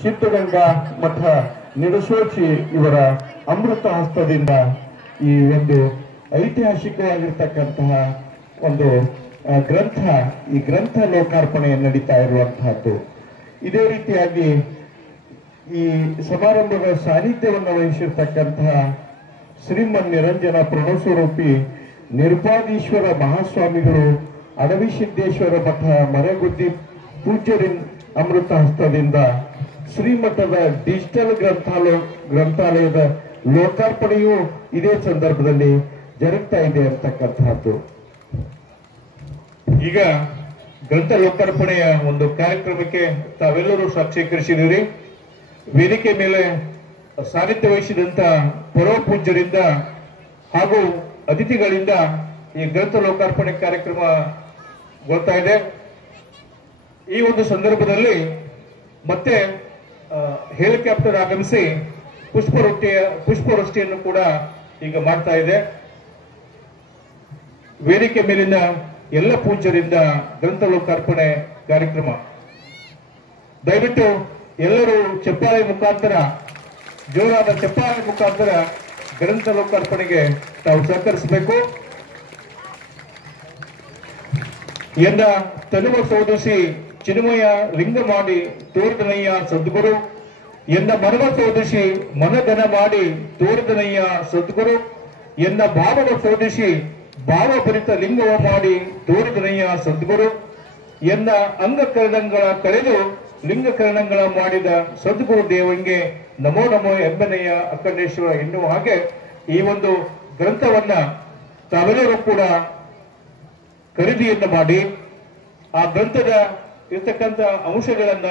ಸಿದ್ಧಗಂಗಾ ಮಠ ನಿಡಸೋಚಿ ಇವರ ಅಮೃತ ಹಸ್ತದಿಂದ ಈ ಒಂದು ಐತಿಹಾಸಿಕವಾಗಿರ್ತಕ್ಕಂತಹ ಒಂದು ಈ ಗ್ರಂಥ ಲೋಕಾರ್ಪಣೆ ನಡೀತಾ ಇರುವಂತಹದ್ದು. ಇದೇ ರೀತಿಯಾಗಿ ಈ ಸಮಾರಂಭದ ಸಾನ್ನಿಧ್ಯವನ್ನು ವಹಿಸಿರ್ತಕ್ಕಂತಹ ಶ್ರೀಮನ್ ನಿರಂಜನ ಪ್ರಣವಸ್ವರೂಪಿ ನಿರ್ಪಾದೀಶ್ವರ ಮಹಾಸ್ವಾಮಿಗಳು ಅಡವಿಸಿದ್ದೇಶ್ವರ ಮಠ ಮರಗುದ್ದಿ ಪೂಜ್ಯರಿಂದ ಅಮೃತ ಹಸ್ತದಿಂದ ಶ್ರೀಮಠದ ಡಿಜಿಟಲ್ ಗ್ರಂಥಾಲಯದ ಲೋಕಾರ್ಪಣೆಯು ಇದೇ ಸಂದರ್ಭದಲ್ಲಿ ಜರುಗ್ತಾ ಇದೆ ಅಂತಕ್ಕಂತಹದ್ದು. ಈಗ ಗ್ರಂಥ ಲೋಕಾರ್ಪಣೆಯ ಒಂದು ಕಾರ್ಯಕ್ರಮಕ್ಕೆ ತಾವೆಲ್ಲರೂ ಸಾಕ್ಷೀಕರಿಸಿದಿರಿ. ವೇದಿಕೆ ಮೇಲೆ ಸಾನ್ನಿಧ್ಯ ವಹಿಸಿದಂತ ಪರಮ ಪೂಜ್ಯರಿಂದ ಹಾಗೂ ಅತಿಥಿಗಳಿಂದ ಈ ಗ್ರಂಥ ಲೋಕಾರ್ಪಣೆ ಕಾರ್ಯಕ್ರಮ ಗೊತ್ತಾ ಇದೆ. ಈ ಒಂದು ಸಂದರ್ಭದಲ್ಲಿ ಮತ್ತೆ ಹೆಲಿಕಾಪ್ಟರ್ ಆಗಮಿಸಿ ಪುಷ್ಪವೃಷ್ಟಿಯನ್ನು ಕೂಡ ಈಗ ಮಾಡ್ತಾ ಇದೆ. ವೇದಿಕೆ ಮೇಲಿನ ಎಲ್ಲ ಪೂಜ್ಯರಿಂದ ಗ್ರಂಥ ಲೋಕಾರ್ಪಣೆ ಕಾರ್ಯಕ್ರಮ ದಯವಿಟ್ಟು ಎಲ್ಲರೂ ಚಪ್ಪಾಳೆ ಮುಖಾಂತರ, ಜೋರಾದ ಚಪ್ಪಾಳೆ ಮುಖಾಂತರ ಗ್ರಂಥ ಲೋಕಾರ್ಪಣೆಗೆ ತಾವು ಸಹಕರಿಸಬೇಕು. ಎಂದ ತನುವ ಸೋದಿಸಿ ಚಿನ್ಮಯ ಲಿಂಗ ಮಾಡಿ ತೋರಿದನಯ್ಯ ಸದ್ಗುರು, ಎಂದ ಮನವ ಸೋದಿಸಿ ಮನಧನ ಮಾಡಿ ತೋರಿದನಯ್ಯ ಸದ್ಗುರು, ಎಂದ ಭಾವವ ಸೋದಿಸಿ ಭಾವಭರಿತ ಲಿಂಗವ ಮಾಡಿ ತೋರಿದನಯ್ಯ ಸದ್ಗುರು, ಎಂದ ಅಂಗಕರಣಗಳ ಕಳೆದು ಲಿಂಗಕರಣಗಳ ಮಾಡಿದ ಸದ್ಗುರು ದೇವಂಗೆ ನಮೋ ನಮೋ ಎಂಬನೆಯ ಅಖಂಡೇಶ್ವರ ಎನ್ನುವ ಹಾಗೆ ಈ ಒಂದು ಗ್ರಂಥವನ್ನ ತಾವೆಲ್ಲರೂ ಕೂಡ ಖರೀದಿಯನ್ನು ಮಾಡಿ ಆ ಗ್ರಂಥದ ಇರ್ತಕ್ಕಂಥ ಅಂಶಗಳನ್ನ